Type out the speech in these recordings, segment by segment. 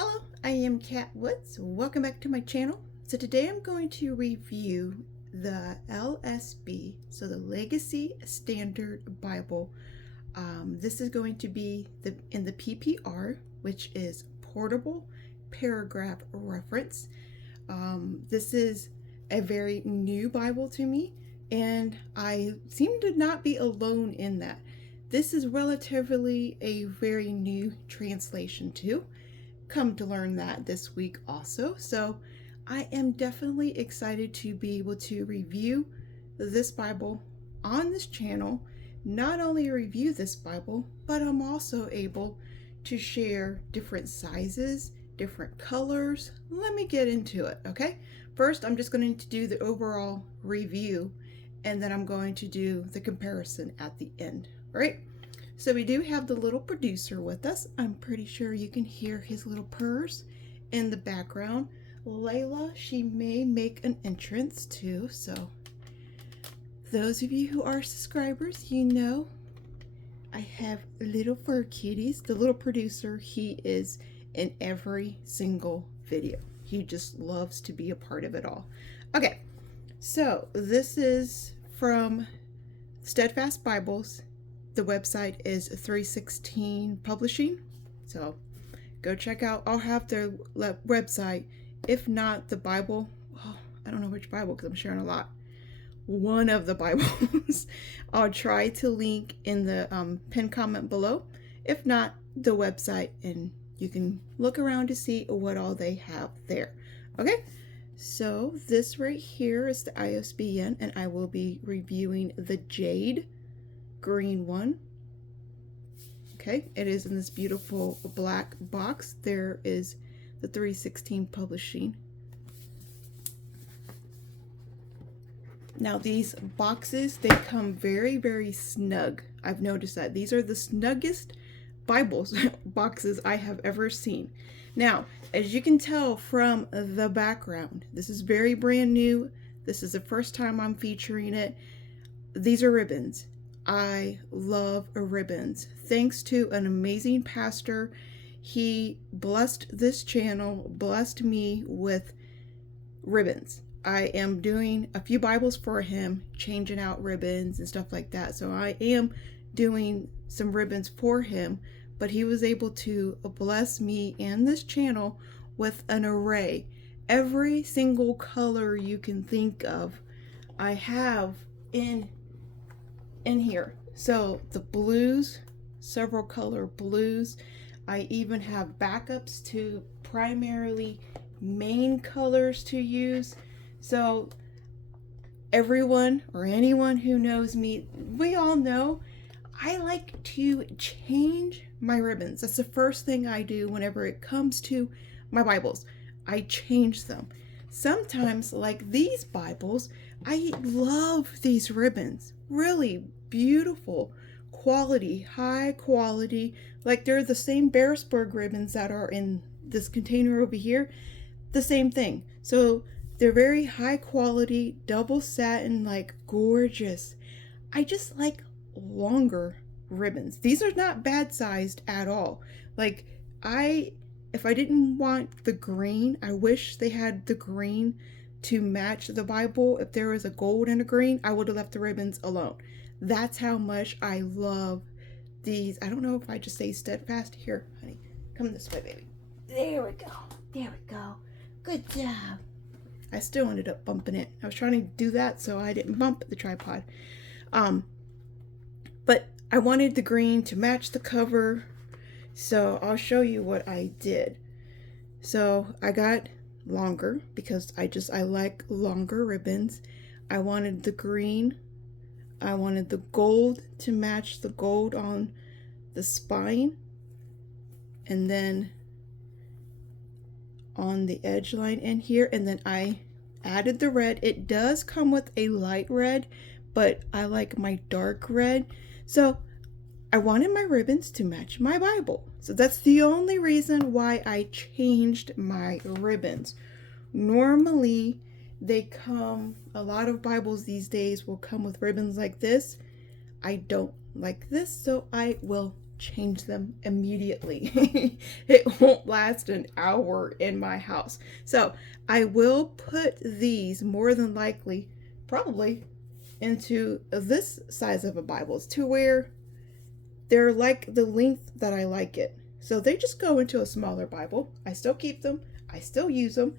Hello, I am Kat Woods. Welcome back to my channel. So today I'm going to review the LSB, so the Legacy Standard Bible. This is going to be in the PPR, which is Portable Paragraph Reference. This is a very new Bible to me, and I seem to not be alone in that. This is relatively a very new translation too. Come to learn that this week also. So I am definitely excited to be able to review this Bible on this channel. Not only review this Bible, but I'm also able to share different sizes, different colors. Let me get into it, okay? First, I'm just going to do the overall review, and then I'm going to do the comparison at the end, all right? So we do have the little producer with us. I'm pretty sure you can hear his little purrs in the background. Layla, she may make an entrance too. So those of you who are subscribers, you know I have little fur kitties. The little producer, he is in every single video. He just loves to be a part of it all. Okay, so this is from Steadfast Bibles. The website is 316 Publishing, so go check out. I'll have their website. If not, the Bible, I don't know which Bible because I'm sharing a lot. One of the Bibles I'll try to link in the pinned comment below. If not, the website, and you can look around to see what all they have there. Okay, so this right here is the ISBN, and I will be reviewing the Jade green one. Okay, it is in this beautiful black box. There is the 316 Publishing. Now these boxes, they come very snug. I've noticed that these are the snuggest Bibles boxes I have ever seen. Now, as you can tell from the background, this is very brand new. This is the first time I'm featuring it. These are ribbons. I love ribbons. Thanks to an amazing pastor, he blessed this channel, blessed me with ribbons. I am doing a few Bibles for him, changing out ribbons and stuff like that. So I am doing some ribbons for him, but he was able to bless me and this channel with an array. Every single color you can think of, I have in here. So the blues, several color blues. I even have backups to primarily main colors to use. So everyone or anyone who knows me, we all know I like to change my ribbons. That's the first thing I do whenever it comes to my Bibles. I change them. Sometimes, like these Bibles, I love these ribbons. Really beautiful quality, high quality. Like they're the same Beresburg ribbons that are in this container over here. The same thing. So they're very high quality, double satin, like gorgeous. I just like longer ribbons. These are not bad sized at all. Like if I didn't want the green, I wish they had the green to match the Bible. If there was a gold and a green, I would have left the ribbons alone. That's how much I love these. I don't know if I just say Steadfast. Here, honey, come this way, baby. There we go. There we go. Good job. I still ended up bumping it. I was trying to do that so I didn't bump the tripod. But I wanted the green to match the cover. So I'll show you what I did. So I got longer because I like longer ribbons. I wanted the green. I wanted the gold to match the gold on the spine, and then on the edge line in here, and then I added the red. It does come with a light red, but I like my dark red. So I wanted my ribbons to match my Bible. So that's the only reason why I changed my ribbons. Normally, a lot of Bibles these days will come with ribbons like this. I don't like this, so I will change them immediately. It won't last an hour in my house. So I will put these more than likely, probably, into this size of a Bible to where they're like the length that I like it. So they just go into a smaller Bible. I still keep them. I still use them.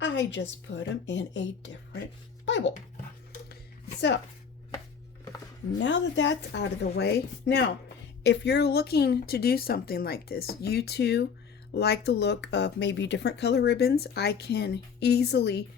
I just put them in a different Bible. So now that that's out of the way, now if you're looking to do something like this, you too like the look of maybe different color ribbons, I can easily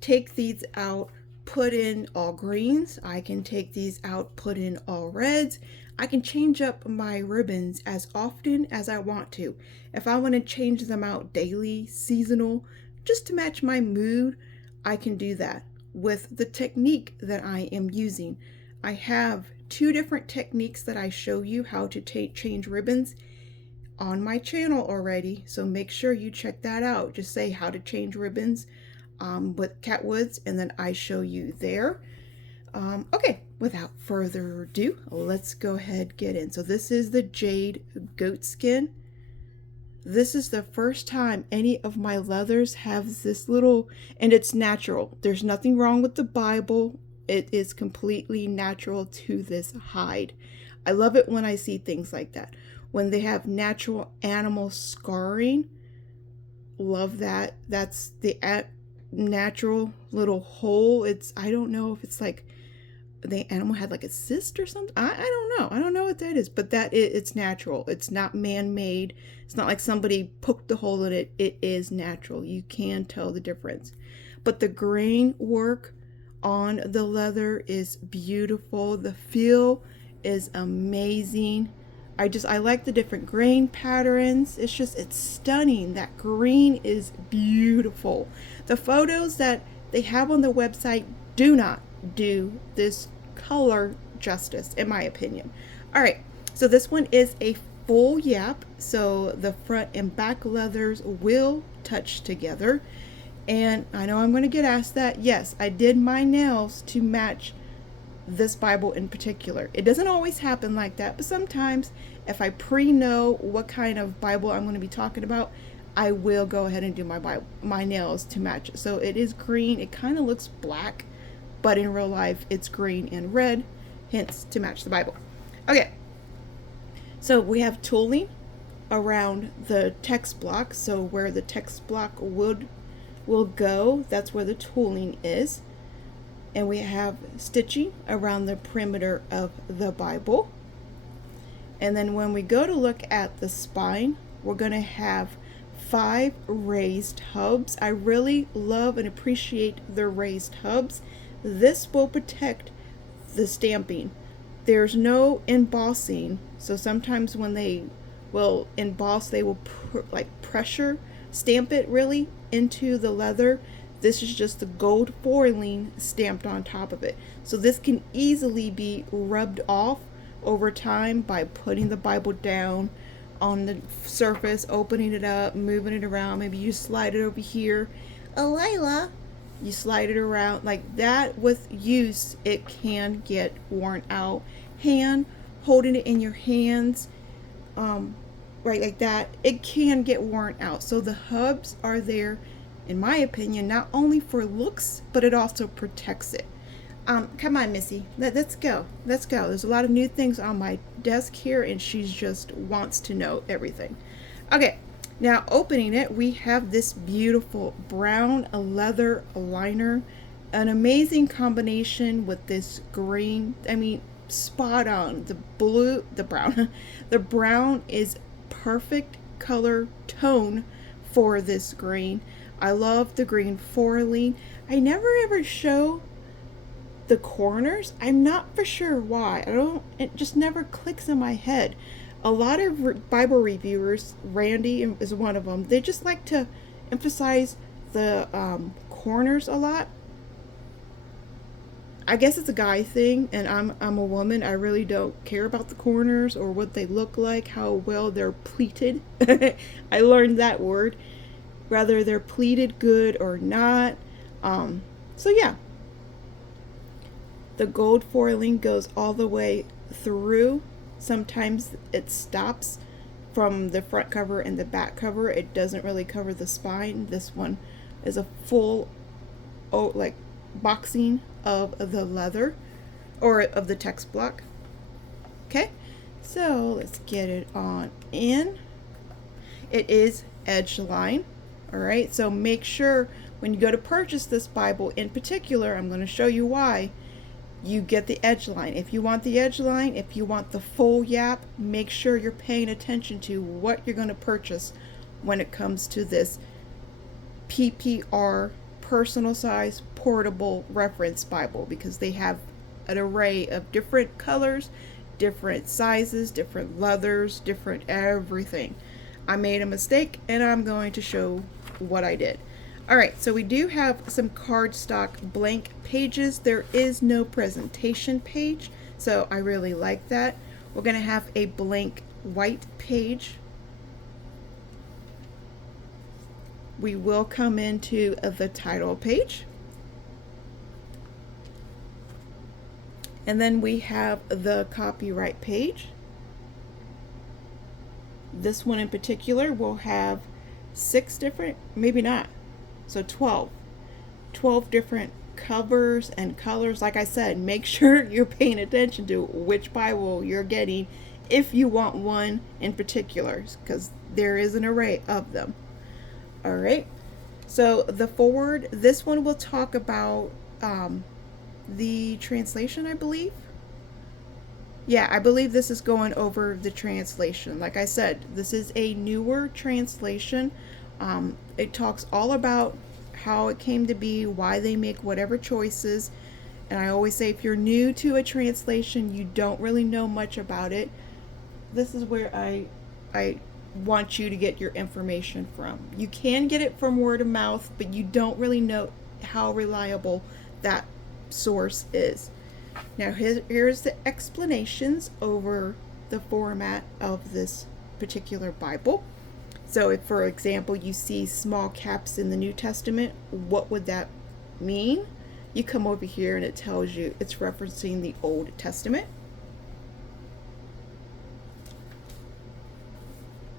take these out, put in all greens. I can take these out, put in all reds. I can change up my ribbons as often as I want to. If I want to change them out daily, seasonal, just to match my mood, I can do that with the technique that I am using. I have 2 different techniques that I show you how to change ribbons on my channel already, so make sure you check that out. Just say how to change ribbons with Cat Woods, and then I show you there. Okay, without further ado, let's go ahead get in. So this is the jade goat skin. This is the first time any of my leathers have this little, and it's natural. There's nothing wrong with the Bible. It is completely natural to this hide. I love it when I see things like that. When they have natural animal scarring, love that. That's the natural little hole. I don't know if it's like the animal had like a cyst or something. I don't know. I don't know what that is, but it's natural. It's not man-made. It's not like somebody poked a hole in it. It is natural. You can tell the difference. But the grain work on the leather is beautiful. The feel is amazing. I like the different grain patterns. It's stunning. That green is beautiful. The photos that they have on the website do not do this color justice, in my opinion. All right, so this one is a full yap, so the front and back leathers will touch together. And I know I'm going to get asked that. Yes, I did my nails to match this Bible in particular. It doesn't always happen like that, but sometimes if I know what kind of Bible I'm going to be talking about, I will go ahead and do my nails to match it. So it is green. It kind of looks black, but in real life it's green and red, hence to match the Bible. Okay, so we have tooling around the text block. So where the text block will go, that's where the tooling is. And we have stitching around the perimeter of the Bible. And then when we go to look at the spine, we're going to have 5 raised hubs. I really love and appreciate the raised hubs. This will protect the stamping. There's no embossing, so sometimes when they will emboss, they will pressure stamp it really into the leather. This is just the gold foiling stamped on top of it. So this can easily be rubbed off over time by putting the Bible down on the surface, opening it up, moving it around. Maybe you slide it over here. Alayla, you slide it around like that. With use, it can get worn out. Holding it in your hands, right like that, it can get worn out. So the hubs are there, in my opinion, not only for looks, but it also protects it. Come on, Missy, let's go. There's a lot of new things on my desk here, and she just wants to know everything. Okay, now opening it, we have this beautiful brown leather liner, an amazing combination with this green. I mean, spot on. The brown is perfect color tone for this green. I love the green foiling. I never ever show the corners. I'm not for sure why. It just never clicks in my head. A lot of Bible reviewers, Randy is one of them, they just like to emphasize the corners a lot. I guess it's a guy thing, and I'm a woman. I really don't care about the corners or what they look like, how well they're pleated. I learned that word. Whether they're pleated good or not. So yeah. The gold foiling goes all the way through Sometimes it stops from the front cover and the back cover. It doesn't really cover the spine. This one is a full like boxing of the leather or of the text block. Okay, so let's get it on in. It is edge line. All right, so make sure when you go to purchase this Bible in particular, I'm going to show you why, you get the edge line. If you want the edge line, if you want the full yap, make sure you're paying attention to what you're going to purchase when it comes to this PPR personal size portable reference Bible, because they have an array of different colors, different sizes, different leathers, different everything. I made a mistake and I'm going to show what I did. All right, so we do have some cardstock blank pages. There is no presentation page, so I really like that. We're going to have a blank white page. We will come into the title page. And then we have the copyright page. This one in particular will have 6 different, maybe not, so 12 different covers and colors. Like I said, make sure you're paying attention to which Bible you're getting if you want one in particular, because there is an array of them. All right, so the forward, this one will talk about the translation, I believe. Yeah, I believe this is going over the translation. Like I said, this is a newer translation. It talks all about how it came to be, why they make whatever choices. And I always say, if you're new to a translation, you don't really know much about it, this is where I want you to get your information from. You can get it from word of mouth, but you don't really know how reliable that source is. Now here's the explanations over the format of this particular Bible. So if, for example, you see small caps in the New Testament, what would that mean? You come over here and it tells you it's referencing the Old Testament.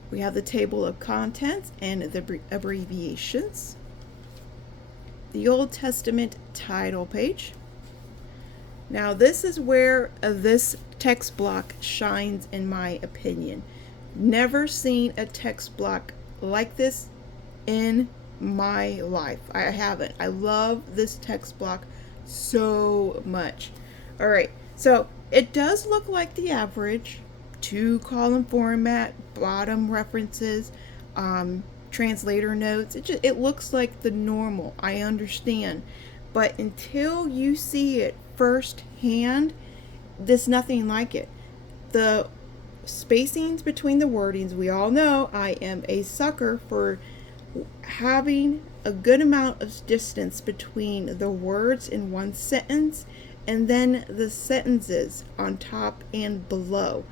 We have the table of contents and the abbreviations. The Old Testament title page. Now this is where this text block shines, in my opinion. Never seen a text block like this in my life. I haven't. I love this text block so much. All right, so it does look like the average 2-column format, bottom references, translator notes. It looks like the normal. I understand, but until you see it firsthand, there's nothing like it. The spacings between the wordings, we all know I am a sucker for having a good amount of distance between the words in one sentence and then the sentences on top and below.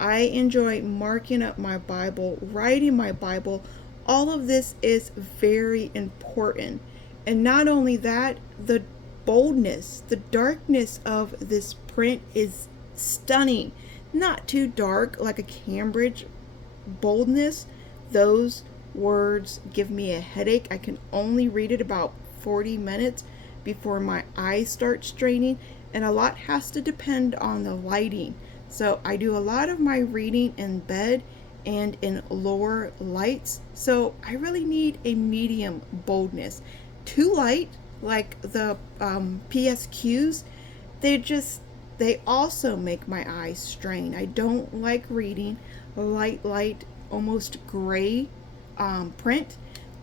I enjoy marking up my Bible, writing my Bible. All of this is very important. And not only that, the boldness, the darkness of this print is stunning. Not too dark like a Cambridge boldness. Those words give me a headache. I can only read it about 40 minutes before my eyes start straining, and a lot has to depend on the lighting. So I do a lot of my reading in bed and in lower lights, so I really need a medium boldness. Too light, like the PSQs, they also make my eyes strain. I don't like reading light, almost gray print.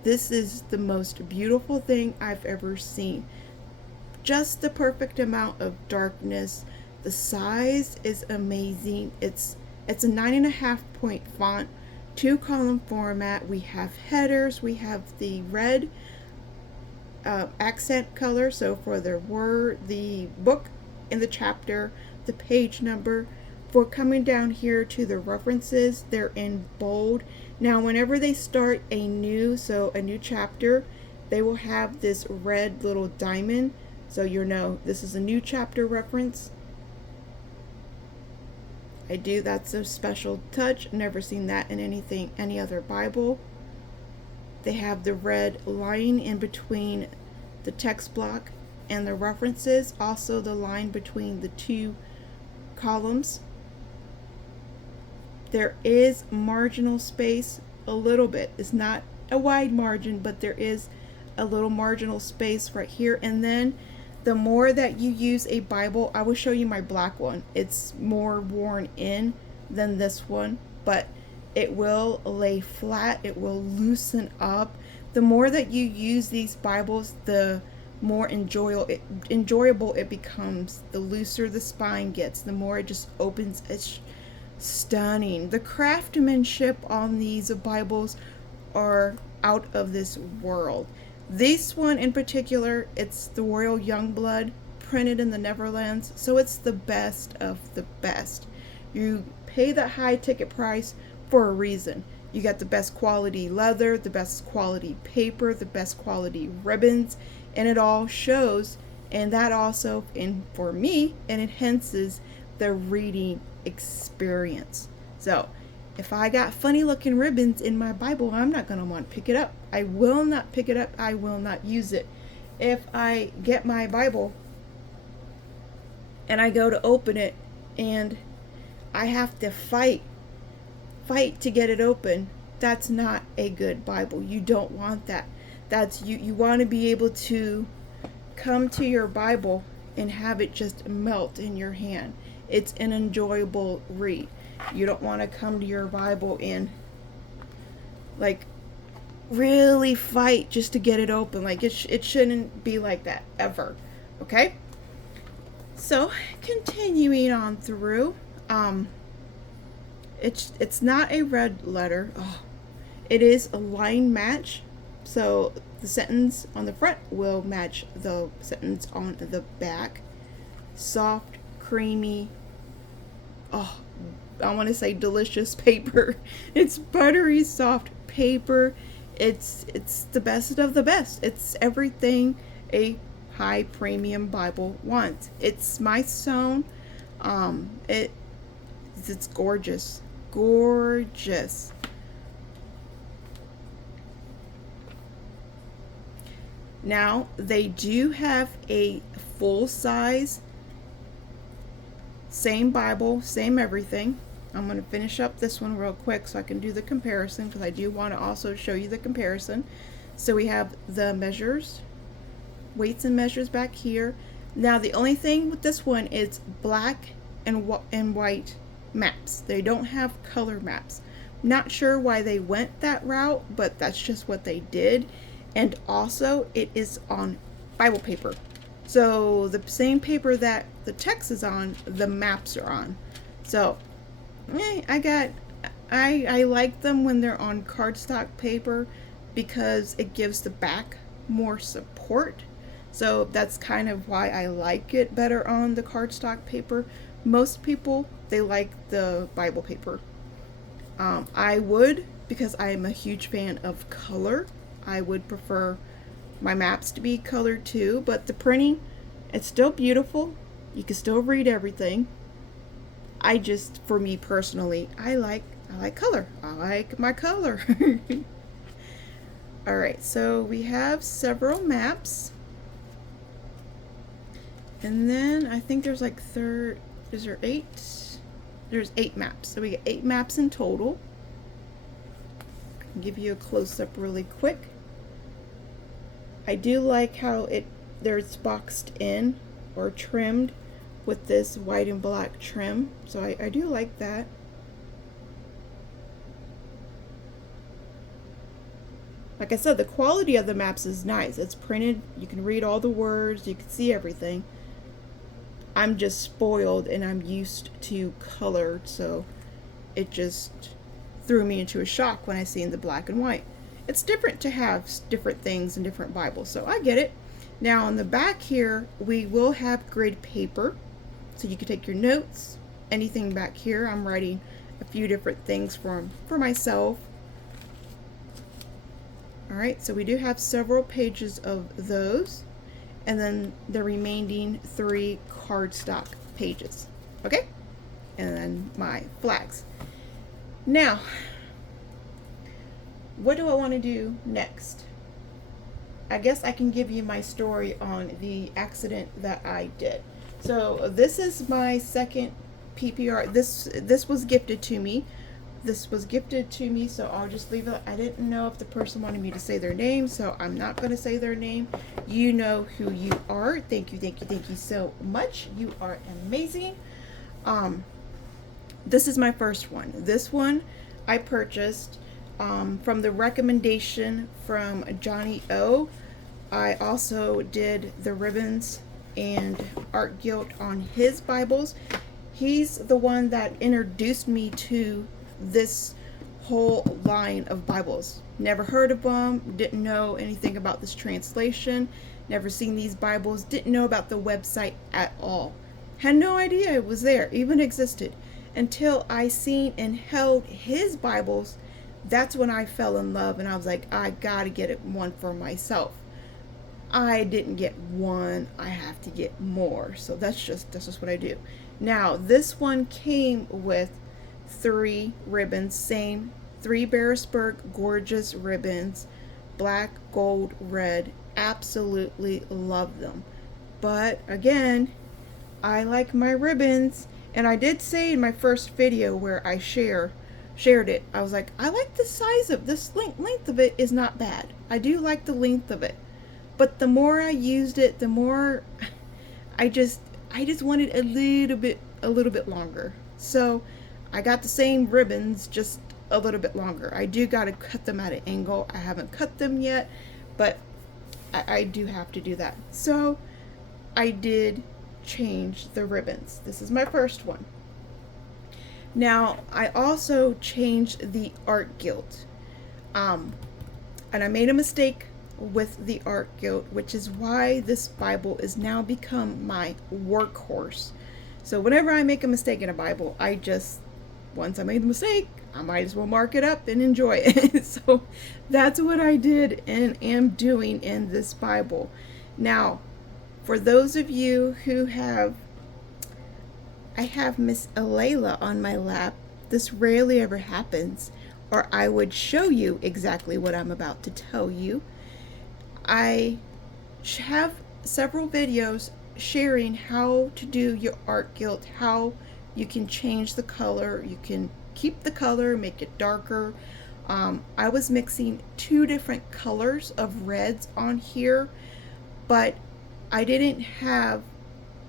This is the most beautiful thing I've ever seen. Just the perfect amount of darkness. The size is amazing. It's a 9.5 point font, 2-column format. We have headers. We have the red accent color, so for the word, the book in the chapter, the page number. For coming down here to the references, they're in bold. Now whenever they start a new chapter, they will have this red little diamond, so you know this is a new chapter reference. That's a special touch. Never seen that in any other Bible. They have the red line in between the text block and the references, also the line between the two columns. There is marginal space, a little bit. It's not a wide margin, but there is a little marginal space right here. And then the more that you use a Bible, I will show you my black one. It's more worn in than this one, but it will lay flat. It will loosen up. The more that you use these Bibles, the more enjoyable it becomes. The looser the spine gets, the more it just opens. It's stunning. The craftsmanship on these Bibles are out of this world. This one in particular, it's the Royal Youngblood, printed in the Netherlands, so it's the best of the best. You pay that high ticket price for a reason. You got the best quality leather, the best quality paper, the best quality ribbons, and it all shows. And that also, and for me, it enhances the reading experience. So if I got funny looking ribbons in my Bible, I'm not going to want to pick it up. I will not pick it up. I will not use it. If I get my Bible and I go to open it and I have to fight to get it open, that's not a good Bible. You don't want that. That's you want to be able to come to your Bible and have it just melt in your hand. It's an enjoyable read. You don't want to come to your Bible and like really fight just to get it open. Like it shouldn't be like that ever. Okay? So continuing on through, it's not a red letter. Oh, it is a line match. So the sentence on the front will match the sentence on the back. Soft, creamy, oh, I want to say delicious paper. It's buttery soft paper. It's the best of the best. It's everything a high premium Bible wants. It's my sewn. It's gorgeous. Gorgeous. Now they do have a full size, same Bible, same everything. I'm going to finish up this one real quick so I can do the comparison, because I do want to also show you the comparison. So we have the measures, weights and measures back here. Now the only thing with this one is black and white maps. They don't have color maps. Not sure why they went that route, but that's just what they did. And also it is on Bible paper. So the same paper that the text is on, the maps are on. So I like them when they're on cardstock paper because it gives the back more support. So that's kind of why I like it better on the cardstock paper. Most people, they like the Bible paper. I would, because I am a huge fan of color, I would prefer my maps to be colored too, but the printing, it's still beautiful. You can still read everything. For me personally, I like color. I like my color. All right, so we have several maps. And then I think there's like is there 8? There's 8 maps. So we get 8 maps in total. I can give you a close-up really quick. I do like how there's boxed in or trimmed with this white and black trim. So I do like that. Like I said, the quality of the maps is nice. It's printed. You can read all the words. You can see everything. I'm just spoiled and I'm used to colored, so it just threw me into a shock when I seen the black and white. It's different to have different things in different Bibles, so I get it. Now on the back here, we will have grid paper, so you can take your notes, anything back here. I'm writing a few different things for myself. All right, so we do have several pages of those, and then the remaining 3 cardstock pages. Okay, and then my flags. Now, what do I want to do next? I guess I can give you my story on the accident that I did. So this is my second PPR. This was gifted to me. So I'll just leave it. I didn't know if the person wanted me to say their name, so I'm not going to say their name. You know who you are. Thank you so much. You are amazing. This is my first one. This one I purchased from the recommendation from Johnny O. I also did the ribbons and art gilt on his Bibles. He's the one that introduced me to this whole line of Bibles. Never heard of them, didn't know anything about this translation, never seen these Bibles, didn't know about the website at all. Had no idea it was there, even existed, until I seen and held his Bibles. That's when I fell in love, and I was like, I gotta get one for myself. I didn't get one, I have to get more. So that's just what I do. Now, this one came with 3 ribbons, same 3 Beresford gorgeous ribbons, black, gold, red. Absolutely love them. But again, I like my ribbons, and I did say in my first video where I shared it, I was like, I like the size of this, length of it is not bad. I do like the length of it, but the more I used it, the more I just wanted a little bit longer. So I got the same ribbons, just a little bit longer. I do got to cut them at an angle. I haven't cut them yet, but I do have to do that. So I did change the ribbons. This is my first one. Now, I also changed the art gilt. And I made a mistake with the art gilt, which is why this Bible is now become my workhorse. So whenever I make a mistake in a Bible, once I made the mistake, I might as well mark it up and enjoy it. So that's what I did and am doing in this Bible. Now, for those of you who I have Miss Alayla on my lap. This rarely ever happens, or I would show you exactly what I'm about to tell you. I have several videos sharing how to do your art gilt, how you can change the color, you can keep the color, make it darker. I was mixing 2 different colors of reds on here, but I didn't have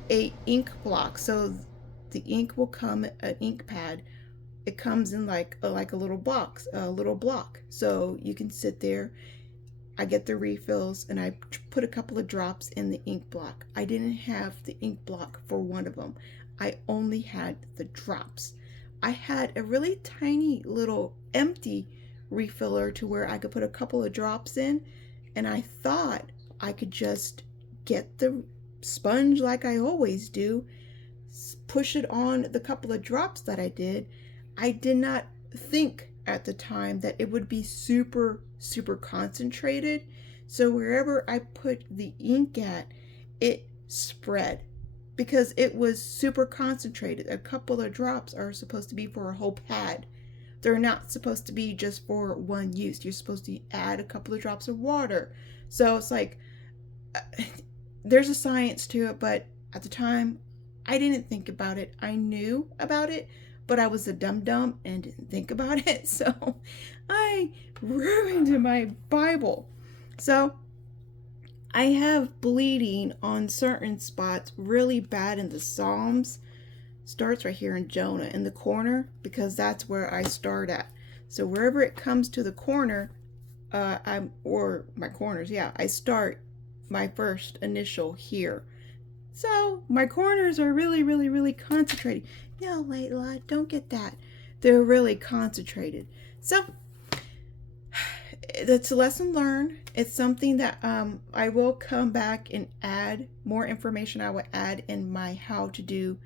a ink block, so the ink will come, an ink pad, it comes in like a little box, a little block, so you can sit there. I get the refills and I put a couple of drops in the ink block. I didn't have the ink block for one of them. I only had the drops. I had a really tiny little empty refiller to where I could put a couple of drops in, and I thought I could just get the sponge like I always do, push it on the couple of drops that I did. I did not think at the time that it would be super concentrated, so wherever I put the ink at, it spread because it was super concentrated. A couple of drops are supposed to be for a whole pad. They're not supposed to be just for one use. You're supposed to add a couple of drops of water. So it's like there's a science to it, but at the time I didn't think about it. I knew about it, but I was a dum-dum and didn't think about it. So I ruined my Bible. So I have bleeding on certain spots really bad in the Psalms. Starts right here in Jonah in the corner, because that's where I start at. So wherever it comes to the corner, I start my first initial here. So my corners are really concentrated. No, Layla, don't get that. They're really concentrated. So that's a lesson learned. It's something that I will come back and add more information. I will add in my how to do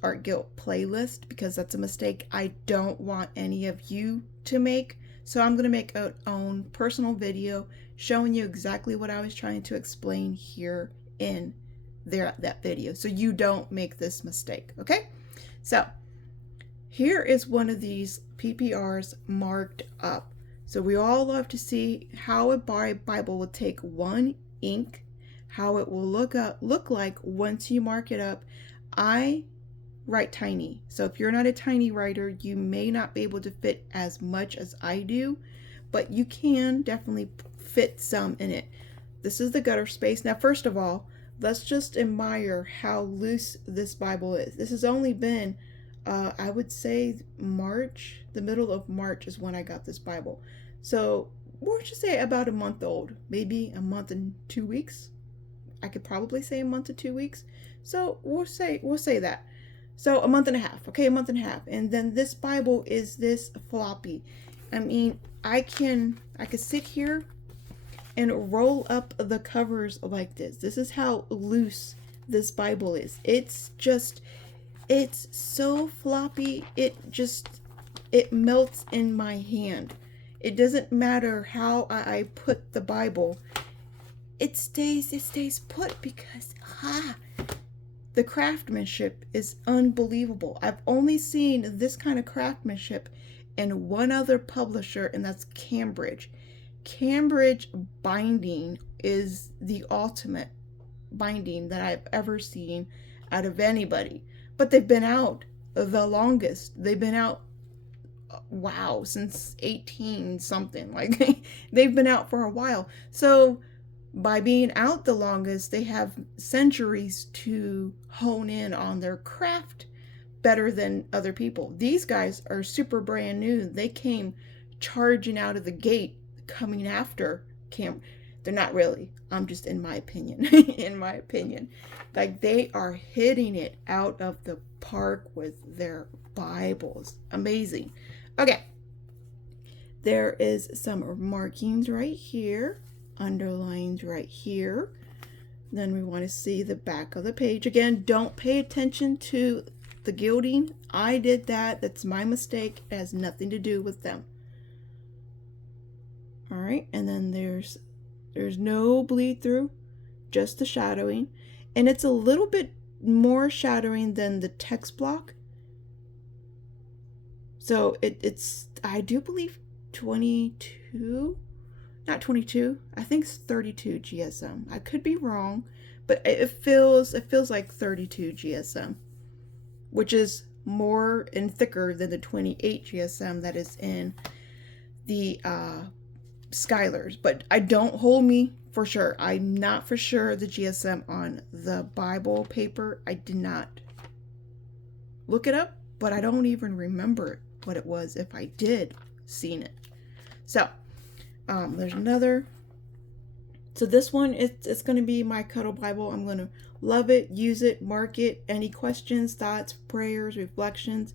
art gilt playlist, because that's a mistake I don't want any of you to make. So I'm going to make an own personal video showing you exactly what I was trying to explain here in that video, so you don't make this mistake. Okay, So here is one of these PPRs marked up. So we all love to see how a Bible will take one ink, how it will look like once you mark it up. I write tiny. So if you're not a tiny writer, you may not be able to fit as much as I do, but you can definitely fit some in it. This is the gutter space. Now, first of all, let's just admire how loose this Bible is. This has only been, I would say March, the middle of March is when I got this Bible. So we'll just say about a month old, maybe a month and 2 weeks. I could probably say a month to 2 weeks. So we'll say that. So a month and a half, okay, a month and a half. And then this Bible is this floppy. I mean, I could sit here and roll up the covers like this. This is how loose this Bible is. It's so floppy. It melts in my hand. It doesn't matter how I put the Bible. It stays put because the craftsmanship is unbelievable. I've only seen this kind of craftsmanship in one other publisher, and that's Cambridge. Cambridge binding is the ultimate binding that I've ever seen out of anybody. But they've been out the longest. They've been out, wow, since 18 something. Like they've been out for a while. So by being out the longest, they have centuries to hone in on their craft better than other people. These guys are super brand new. They came charging out of the gate, coming after Cam. They're not really. I'm just in my opinion. In my opinion. Like they are hitting it out of the park with their Bibles. Amazing. Okay. There is some markings right here. Underlines right here. Then we want to see the back of the page. Again, don't pay attention to the gilding. I did that. That's my mistake. It has nothing to do with them. All right, and then there's no bleed through, just the shadowing, and it's a little bit more shadowing than the text block. So it's I do believe 22. Not 22. I think it's 32 GSM. I could be wrong, but it feels like 32 GSM, which is more and thicker than the 28 GSM that is in the Skylers. But I don't hold me for sure. I'm not for sure the GSM on the Bible paper. I did not look it up, but I don't even remember what it was if I did seen it. So there's another. So this one, it's going to be my Cuddle Bible. I'm going to love it, use it, mark it. Any questions, thoughts, prayers, reflections,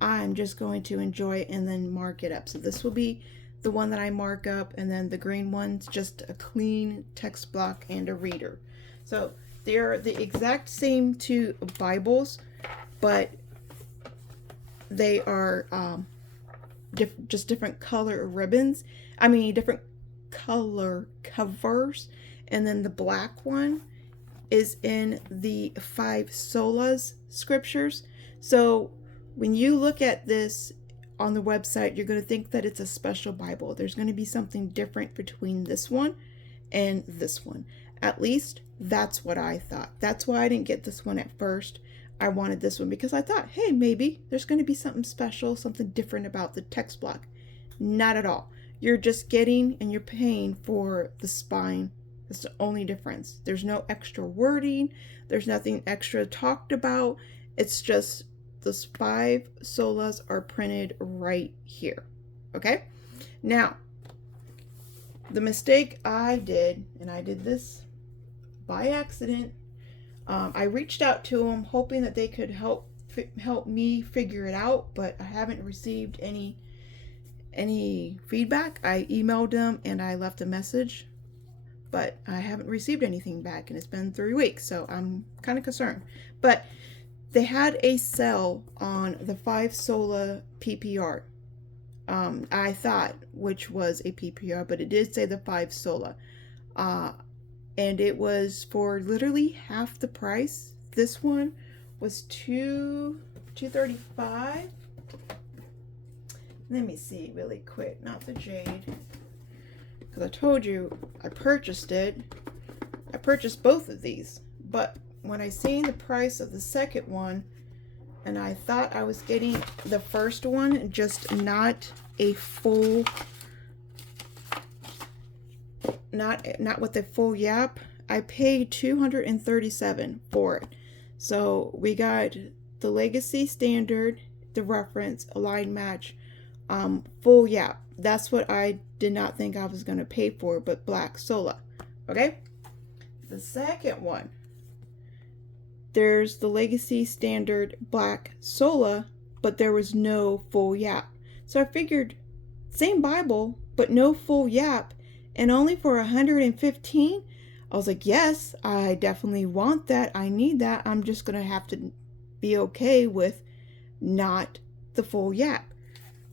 I'm just going to enjoy it and then mark it up. So this will be the one that I mark up, and then the green one's just a clean text block and a reader. So they're the exact same two Bibles, but they are just different color ribbons. I mean, different color covers. And then the black one is in the 5 solas scriptures. So when you look at this on the website, you're going to think that it's a special Bible. There's going to be something different between this one and this one. At least that's what I thought. That's why I didn't get this one at first. I wanted this one because I thought, hey, maybe there's going to be something special, something different about the text block. Not at all. You're just getting and you're paying for the spine. That's the only difference. There's no extra wording. There's nothing extra talked about. It's just the 5 solas are printed right here. Okay? Now, the mistake I did, and I did this by accident, I reached out to them hoping that they could help me figure it out, but I haven't received any feedback. I emailed them and I left a message, but I haven't received anything back, and it's been 3 weeks, so I'm kind of concerned. But they had a sale on the 5 sola PPR. I thought which was a PPR, but it did say the 5 sola. And it was for literally half the price. This one was $2 $235. Let me see really quick. Not the jade. Because I told you I purchased it. I purchased both of these. But when I seen the price of the second one, and I thought I was getting the first one, just not a full, not with a full yap, I paid $237 for it. So we got the Legacy Standard, the Reference, Align Match, full yap. That's what I did not think I was going to pay for, but Black Sola. Okay? The second one, there's the Legacy Standard Black Sola, but there was no full yap. So I figured, same Bible, but no full yap, and only for $115. I was like, yes, I definitely want that. I need that. I'm just going to have to be okay with not the full yap.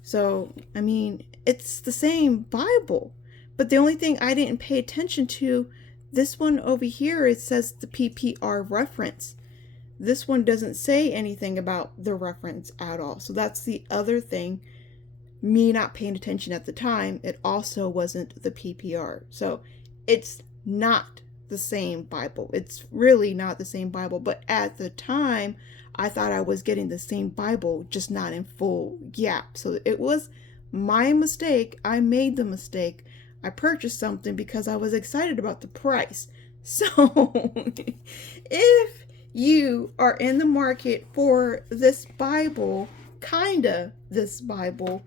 So, I mean, it's the same Bible, but the only thing I didn't pay attention to, this one over here, it says the PPR reference. This one doesn't say anything about the reference at all. So that's the other thing, me not paying attention at the time. It also wasn't the PPR. So it's not the same Bible. It's really not the same Bible. But at the time, I thought I was getting the same Bible, just not in full yap. So it was my mistake. I made the mistake. I purchased something because I was excited about the price. So if you are in the market for this Bible, this Bible,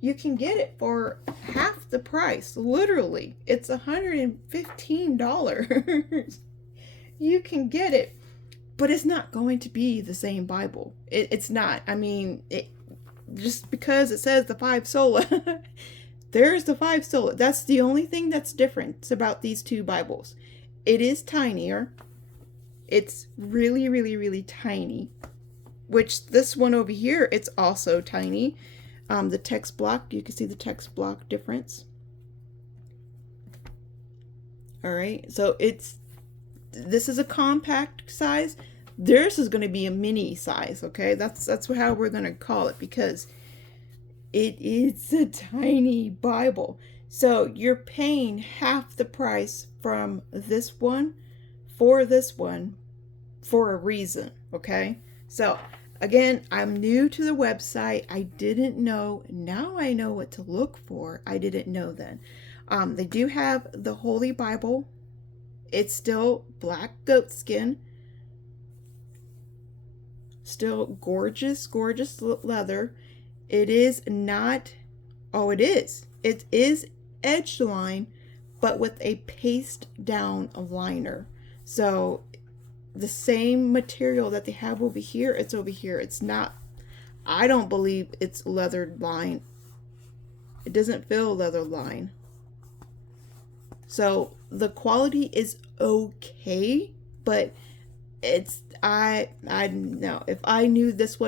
you can get it for half the price. Literally, it's $115. You can get it, but it's not going to be the same Bible. It's not. I mean, just because it says the 5 sola, there's the 5 sola. That's the only thing that's different about these two Bibles. It is tinier. It's really, really, really tiny. Which this one over here, it's also tiny. The text block, you can see the text block difference. All right, so this is a compact size. Theirs is going to be a mini size. Okay, that's how we're going to call it, because it is a tiny Bible. So you're paying half the price from this one for a reason. Okay, so again, I'm new to the website. I didn't know. Now I know what to look for. I didn't know then. They do have the Holy Bible. It's still black goat skin. Still gorgeous, gorgeous leather. It is not, oh, it is. It is edge line, but with a paste down liner. So the same material that they have over here, it's over here. It's not, I don't believe it's leather line. It doesn't feel leather line. So the quality is okay, but it's, I know if I knew this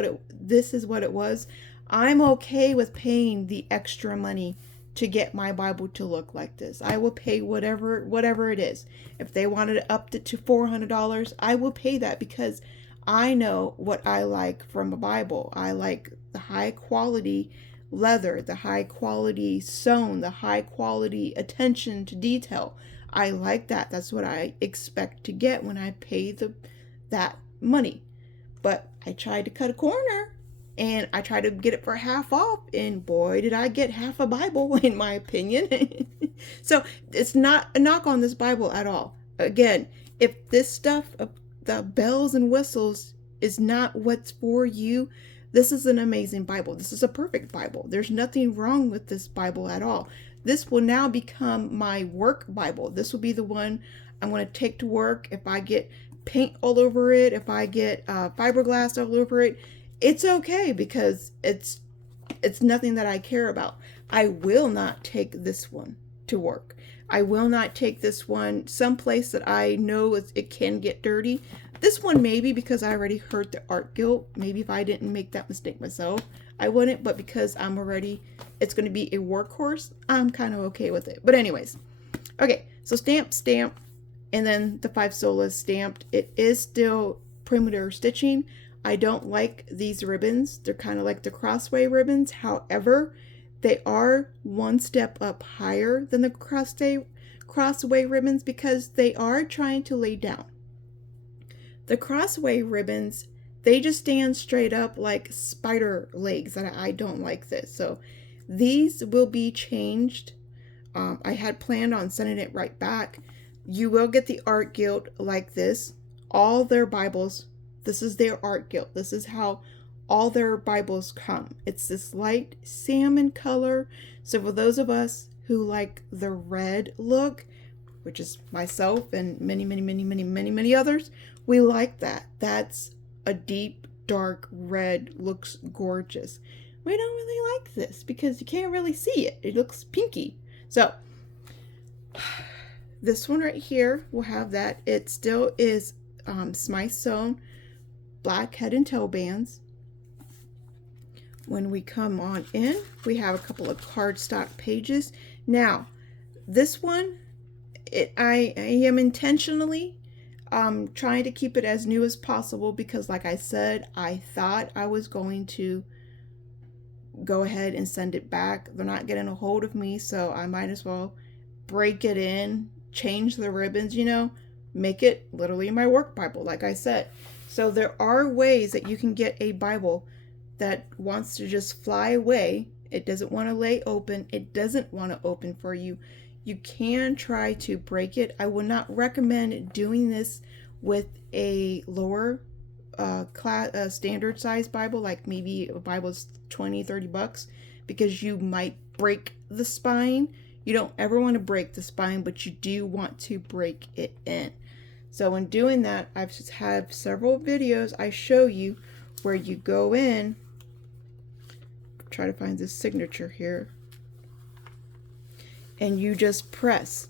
is what it was, I'm okay with paying the extra money to get my Bible to look like this. I will pay whatever it is. If they wanted to up it to $400, I will pay that, because I know what I like from a Bible. I like the high quality leather, the high quality sewn, the high quality attention to detail. I like that. That's what I expect to get when I pay that money. But I tried to cut a corner, and I tried to get it for half off, and boy, did I get half a Bible, in my opinion. So it's not a knock on this Bible at all. Again, if this stuff, the bells and whistles, is not what's for you, this is an amazing Bible. This is a perfect Bible. There's nothing wrong with this Bible at all. This will now become my work Bible. This will be the one I'm going to take to work. If I get paint all over it, if I get fiberglass all over it, it's okay, because it's nothing that I care about. I will not take this one to work. I will not take this one someplace that I know it can get dirty. This one maybe, because I already heard the art guilt. Maybe if I didn't make that mistake myself, I wouldn't. But because it's going to be a workhorse, I'm kind of okay with it. But anyways, okay. So stamp, and then the 5 solas stamped. It is still perimeter stitching. I don't like these ribbons. They're kind of like the crossway ribbons. However, they are one step up higher than the crossway ribbons because they are trying to lay down. The crossway ribbons, they just stand straight up like spider legs, and I don't like this. So these will be changed. I had planned on sending it right back. You will get the art guild like this. All their Bibles, this is their art guild. This is how all their Bibles come. It's this light salmon color. So for those of us who like the red look, which is myself and many others, we like that. That's a deep, dark red, looks gorgeous. We don't really like this because you can't really see it. It looks pinky. So this one right here will have that. It still is Smythe sewn black head and tail bands. When we come on in, we have a couple of cardstock pages. Now, this one, I am intentionally trying to keep it as new as possible because, like I said, I thought I was going to go ahead and send it back. They're not getting a hold of me, so I might as well break it in, change the ribbons, you know, make it literally my work Bible, like I said. So there are ways that you can get a Bible that wants to just fly away. It doesn't want to lay open. It doesn't want to open for you. You can try to break it. I would not recommend doing this with a lower standard size Bible, like maybe a Bible's $20-30, because you might break the spine. You don't ever want to break the spine, but you do want to break it in. So in doing that, I've just had several videos I show you where you go in, try to find this signature here, and you just press.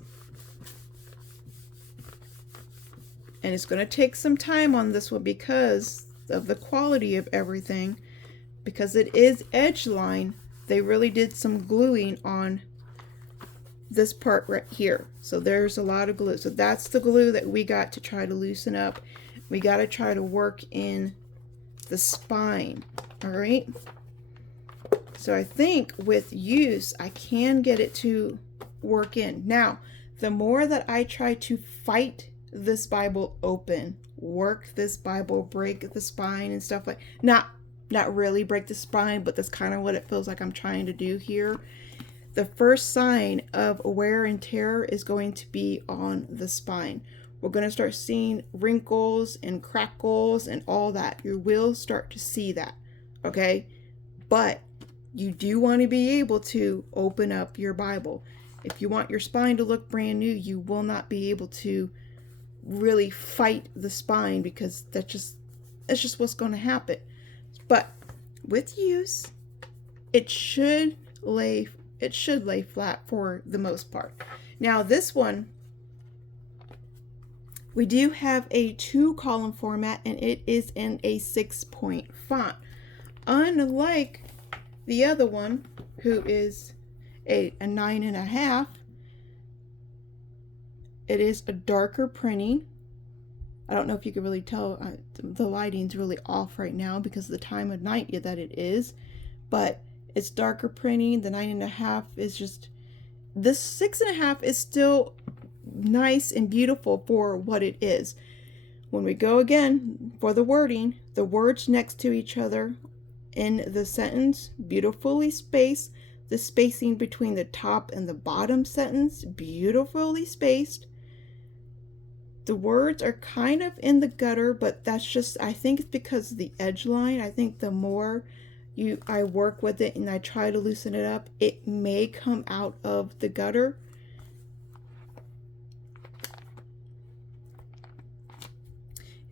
And it's going to take some time on this one because of the quality of everything. Because it is edge line, they really did some gluing on this part right here. So there's a lot of glue. So that's the glue that we got to try to loosen up. We got to try to work in the spine. All right. So I think with use, I can get it to work in. Now, the more that I try to fight this Bible open, work this Bible, break the spine and stuff like, not really break the spine, but that's kind of what it feels like I'm trying to do here. The first sign of wear and tear is going to be on the spine. We're going to start seeing wrinkles and crackles and all that. You will start to see that, okay? But you do want to be able to open up your Bible. If you want your spine to look brand new, you will not be able to really fight the spine because that's just what's going to happen. But with use, it should lay flat for the most part. Now this one, we do have a 2-column format and it is in a 6-point font. Unlike the other one, who is a 9.5, it is a darker printing. I don't know if you can really tell, the lighting's really off right now because of the time of night that it is, but it's darker printing. The 9.5 is just, this 6.5 is still nice and beautiful for what it is. When we go again for the wording, the words next to each other in the sentence, beautifully spaced. The spacing between the top and the bottom sentence, beautifully spaced. The words are kind of in the gutter, but that's just, I think it's because of the edge line. I think the more I work with it and I try to loosen it up, it may come out of the gutter.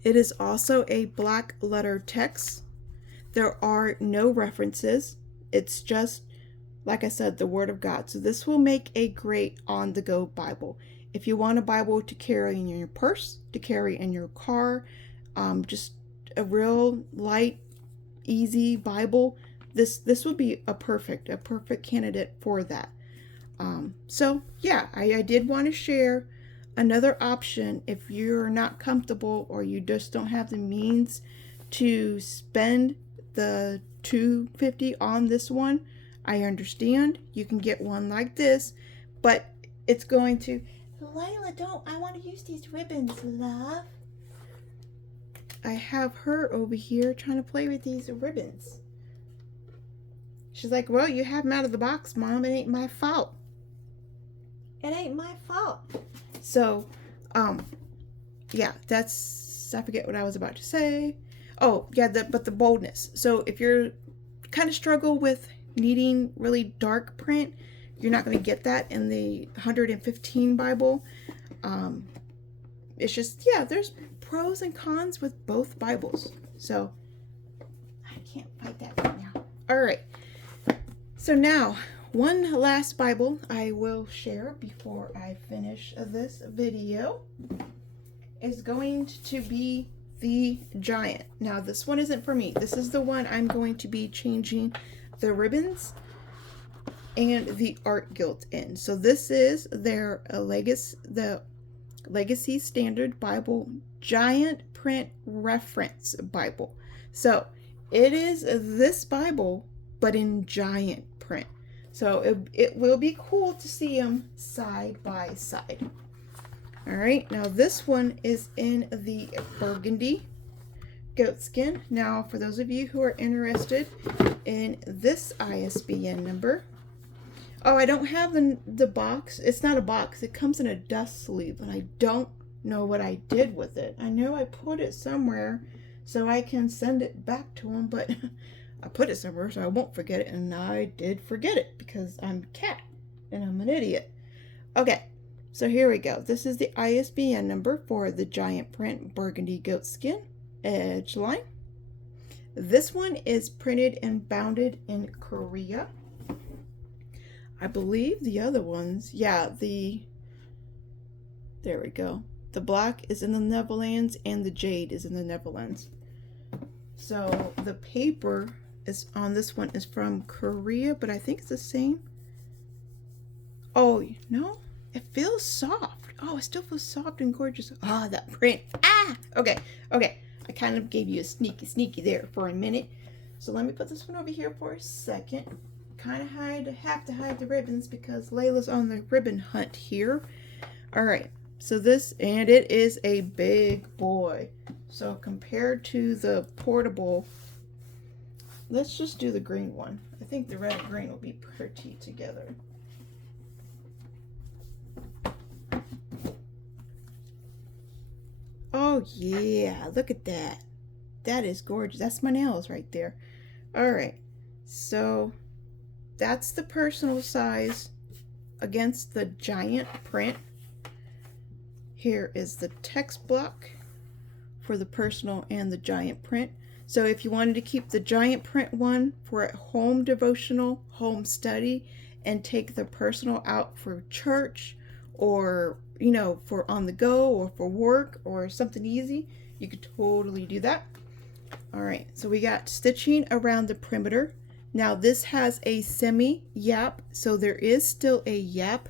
It is also a black letter text. There are no references. It's just, like I said, the Word of God. So this will make a great on-the-go Bible. If you want a Bible to carry in your purse, to carry in your car, just a real light, easy Bible, this would be a perfect candidate for that. So yeah, I did want to share another option if you're not comfortable or you just don't have the means to spend the $2.50 on this one, I understand. You can get one like this, but it's going to... Layla, don't. I want to use these ribbons, love. I have her over here trying to play with these ribbons. She's like, well, you have them out of the box, Mom. It ain't my fault. It ain't my fault. So, yeah, that's... I forget what I was about to say. Oh, yeah, but the boldness. So if you're kind of struggle with needing really dark print, you're not going to get that in the 115 Bible. It's just, yeah, there's pros and cons with both Bibles. So I can't fight that right now. All right. So now, one last Bible I will share before I finish this video is going to be the Giant. Now, this one isn't for me. This is the one I'm going to be changing the ribbons and the art gilt in. So this is their the Legacy Standard Bible Giant Print Reference Bible. So it is this Bible, but in giant print. So it will be cool to see them side by side. All right, now this one is in the burgundy goatskin. Now, for those of you who are interested in this ISBN number, oh, I don't have the box. It's not a box. It comes in a dust sleeve, and I don't know what I did with it. I know I put it somewhere so I can send it back to them, but I put it somewhere so I won't forget it, and I did forget it because I'm a cat and I'm an idiot. Okay, so here we go. This is the ISBN number for the Giant Print Burgundy Goatskin Edge Line. This one is printed and bounded in Korea. I believe the other ones, yeah, there we go. The black is in the Netherlands and the jade is in the Netherlands. So the paper is on this one is from Korea, but I think it's the same. Oh, no, it feels soft. Oh, it still feels soft and gorgeous. Ah, that print. Ah, okay. I kind of gave you a sneaky there for a minute. So let me put this one over here for a second. Kind of have to hide the ribbons because Layla's on the ribbon hunt here. All right, so this, and it is a big boy. So compared to the portable, let's just do the green one. I think the red and green will be pretty together. Oh yeah, look at that. That is gorgeous. That's my nails right there. All right, so that's the personal size against the giant print. Here is the text block for the personal and the giant print. So if you wanted to keep the giant print one for a home devotional, home study, and take the personal out for church or, you know, for on the go or for work or something easy, you could totally do that. All right, so we got stitching around the perimeter. Now this has a semi yap, so there is still a yap.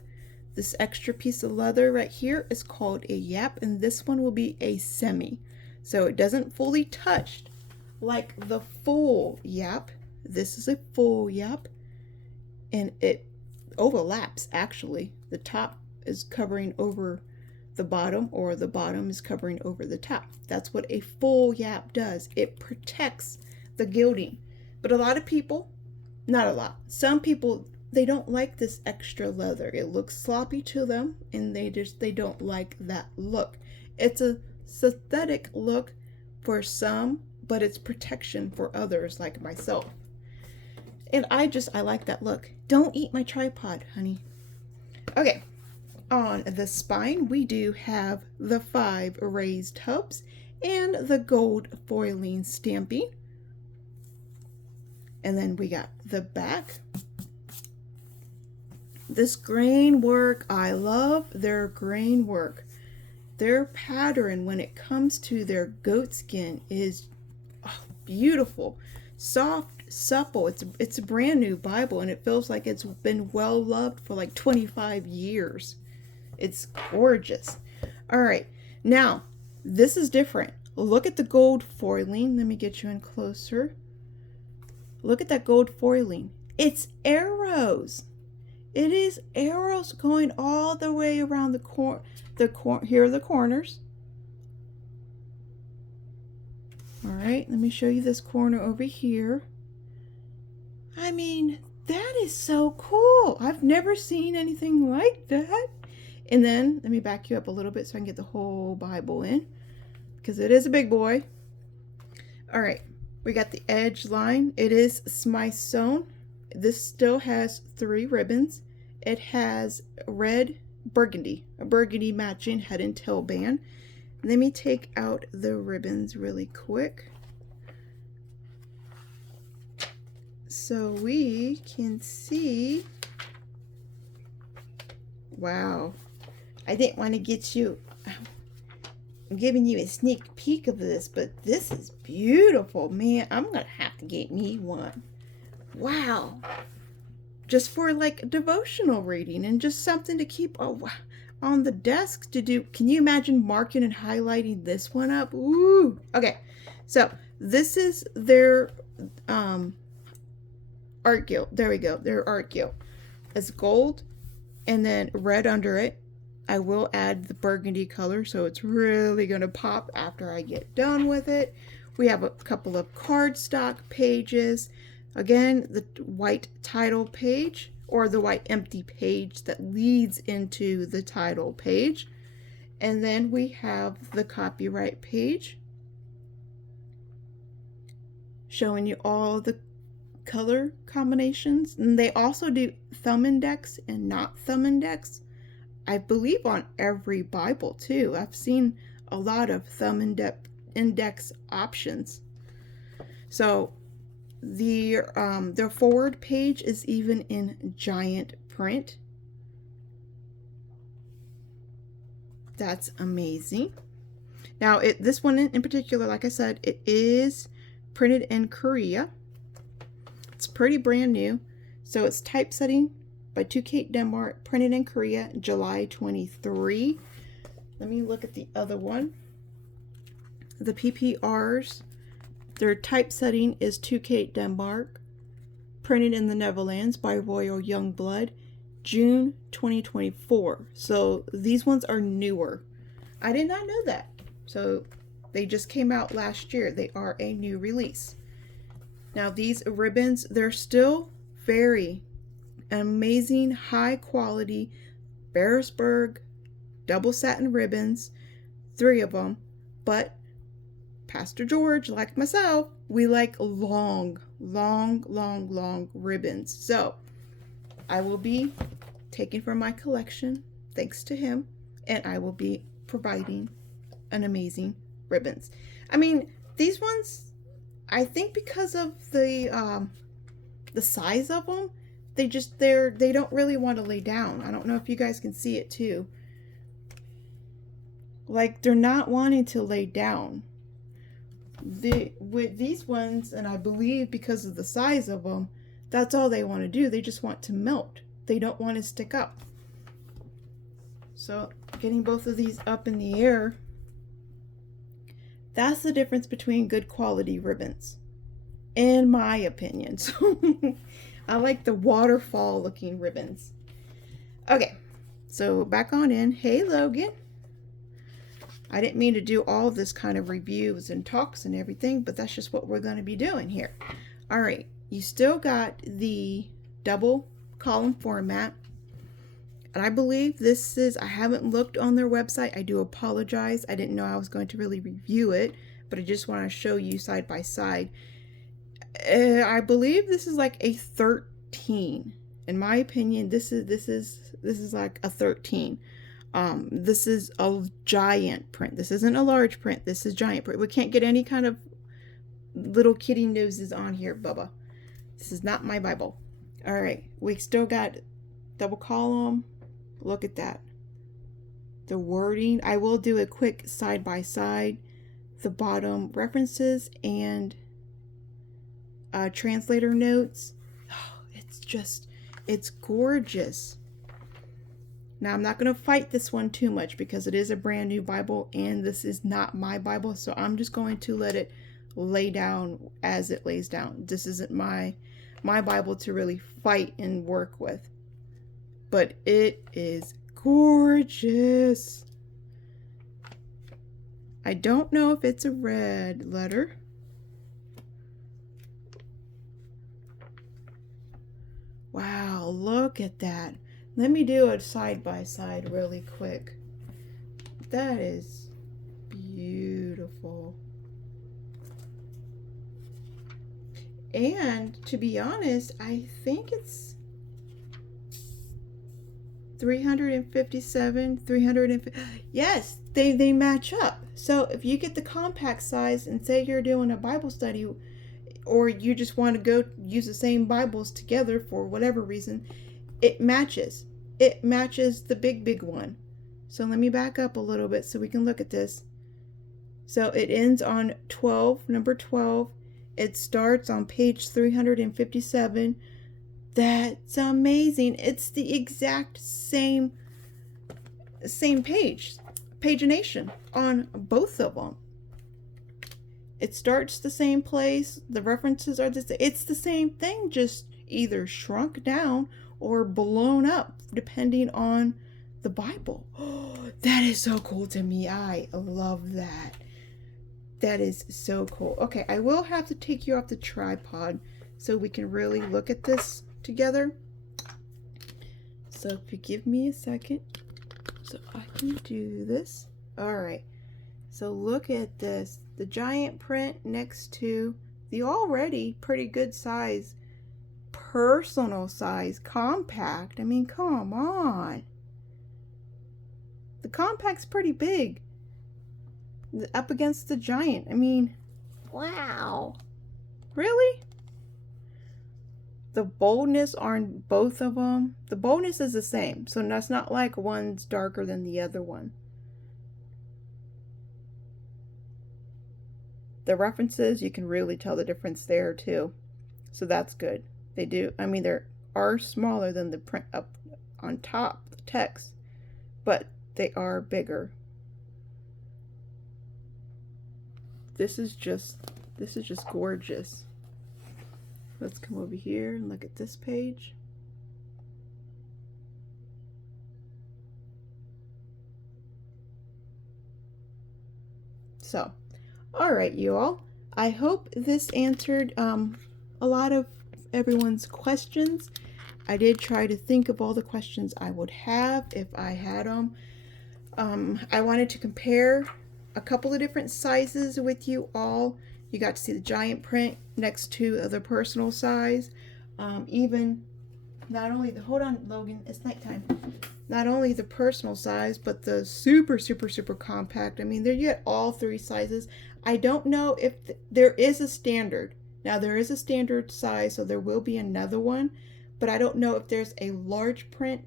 This extra piece of leather right here is called a yap, and this one will be a semi. So it doesn't fully touch like the full yap. This is a full yap, and it overlaps actually. The top is covering over the bottom, or the bottom is covering over the top. That's what a full yap does. It protects the gilding. But a lot of people, not a lot, some people, they don't like this extra leather. It looks sloppy to them, and they don't like that look. It's a synthetic look for some, but it's protection for others like myself. And I like that look. Don't eat my tripod, honey. Okay, on the spine, we do have the 5 raised hubs and the gold foiling stamping. And then we got the back. This grain work, I love their grain work. Their pattern when it comes to their goat skin is beautiful, soft, supple. It's a brand new Bible, and it feels like it's been well loved for like 25 years. It's gorgeous. All right, now this is different. Look at the gold foiling. Let me get you in closer. Look at that gold foiling. It's arrows. It is arrows going all the way around here are the corners. All right, let me show you this corner over here. I mean, that is so cool. I've never seen anything like that. And then let me back you up a little bit so I can get the whole Bible in, because it is a big boy. All right, we got the edge line. It is Smythe sewn. This still has 3 ribbons. It has a burgundy matching head and tail band. Let me take out the ribbons really quick so we can see. Wow. I didn't want to get you, I'm giving you a sneak peek of this, but this is beautiful, man. I'm going to have to get me one. Wow. Just for like devotional reading and just something to keep on the desk to do. Can you imagine marking and highlighting this one up? Ooh. Okay. So this is their art guild. There we go. Their art guild. It's gold and then red under it. I will add the burgundy color, so it's really going to pop after I get done with it. We have a couple of cardstock pages. Again, the white title page, or the white empty page that leads into the title page. And then we have the copyright page showing you all the color combinations. And they also do thumb index and not thumb index. I believe on every Bible too. I've seen a lot of thumb index options. So their forward page is even in giant print. That's amazing. Now this one in particular, like I said, it is printed in Korea. It's pretty brand new. So it's typesetting by 2 Kate Denmark, printed in Korea, July 23. Let me look at the other one. The PPRs, their typesetting is 2 Kate Denmark, printed in the Netherlands by Royal Youngblood, June 2024. So these ones are newer. I did not know that. So they just came out last year. They are a new release. Now these ribbons, they're still very amazing, high quality Beresburg double satin ribbons, 3 of them, but Pastor George, like myself, we like long ribbons. So I will be taking from my collection, thanks to him, and I will be providing an amazing ribbons. I mean, these ones, I think because of the size of them, they don't really want to lay down. I don't know if you guys can see it too. Like, they're not wanting to lay down. With these ones, and I believe because of the size of them, that's all they want to do. They just want to melt. They don't want to stick up. So getting both of these up in the air, that's the difference between good quality ribbons, in my opinion. So I like the waterfall looking ribbons. Okay, so back on in. Hey Logan. I didn't mean to do all this kind of reviews and talks and everything, but that's just what we're going to be doing here. All right, you still got the double column format. And I believe this is, I haven't looked on their website. I do apologize. I didn't know I was going to really review it, but I just want to show you side by side. I believe this is like a 13. In my opinion, this is like a 13. This is a giant print. This isn't a large print. This is giant print. We can't get any kind of little kitty noses on here, Bubba. This is not my Bible. All right, we still got double column. Look at that. The wording. I will do a quick side by side. The bottom references and translator notes. Oh, it's gorgeous. Now, I'm not going to fight this one too much because it is a brand new Bible and this is not my Bible. So I'm just going to let it lay down as it lays down. This isn't my Bible to really fight and work with. But it is gorgeous. I don't know if it's a red letter. Wow, look at that. Let me do it side by side really quick. That is beautiful. And to be honest, I think it's 357, 350. Yes, they match up. So if you get the compact size and say you're doing a Bible study, or you just want to go use the same Bibles together for whatever reason, it matches. It matches the big one. So let me back up a little bit so we can look at this. So it ends on 12, number 12. It starts on page 357. That's amazing. It's the exact same pagination on both of them. It starts the same place. The references are the same. It's the same thing, just either shrunk down or blown up, depending on the Bible. Oh, that is so cool to me. I love that. That is so cool. Okay, I will have to take you off the tripod so we can really look at this together. So if you give me a second so I can do this. All right. So look at this. The giant print next to the already pretty good size, personal size, compact. I mean, come on. The compact's pretty big. Up against the giant. I mean, wow. Really? The boldness on both of them. The boldness is the same. So that's not like one's darker than the other one. The references, you can really tell the difference there too. So that's good. They do. I mean, they are smaller than the print up on top, the text, but they are bigger. This is just gorgeous. Let's come over here and look at this page. So, all right, you all. I hope this answered a lot of everyone's questions. I did try to think of all the questions I would have if I had them. I wanted to compare a couple of different sizes with you all. You got to see the giant print next to the personal size. Even not only the, hold on, Logan, it's nighttime. Not only the personal size, but the super compact. I mean, there you get all three sizes. I don't know if there is a standard. Now, there is a standard size, so there will be another one. But I don't know if there's a large print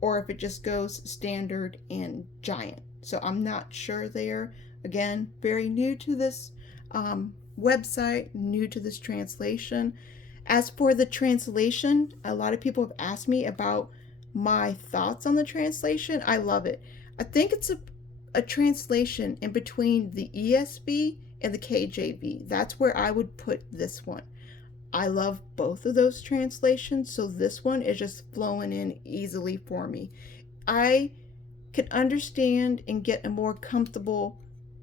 or if it just goes standard and giant. So I'm not sure there. Again, very new to this website, new to this translation. As for the translation, a lot of people have asked me about my thoughts on the translation. I love it. I think it's a translation in between the ESV and the KJV. That's where I would put this one. I love both of those translations, so this one is just flowing in easily for me. I can understand and get a more comfortable,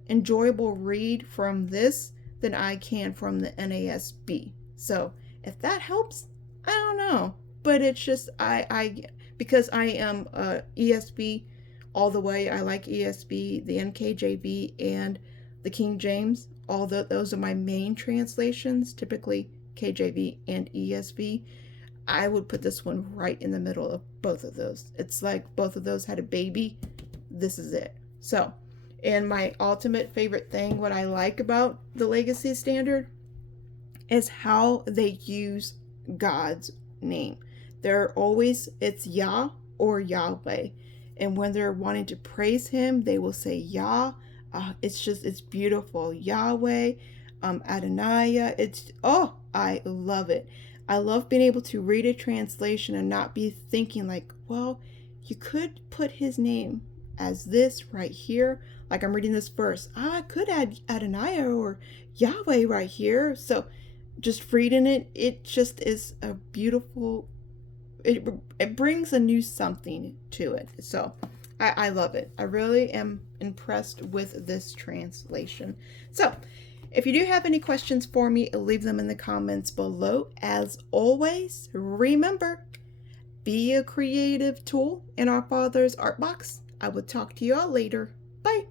enjoyable read from this than I can from the NASB. So if that helps, I don't know, but it's just because I am ESV all the way. I like ESV, the NKJV, and the King James. Although those are my main translations, typically KJV and ESV. I would put this one right in the middle of both of those. It's like both of those had a baby. This is it. So, and my ultimate favorite thing, what I like about the Legacy Standard, is how they use God's name. They're always, it's Yah or Yahweh. And when they're wanting to praise him, they will say Yah. It's beautiful. Yahweh, Adonai. I love it. I love being able to read a translation and not be thinking like, well, you could put his name as this right here. Like I'm reading this verse. I could add Adonai or Yahweh right here. So just reading it, it just is a beautiful, it brings a new something to it. So I love it. I really am impressed with this translation. So if you do have any questions for me, leave them in the comments below. As always, remember, be a creative tool in our Father's art box. I will talk to you all later. Bye.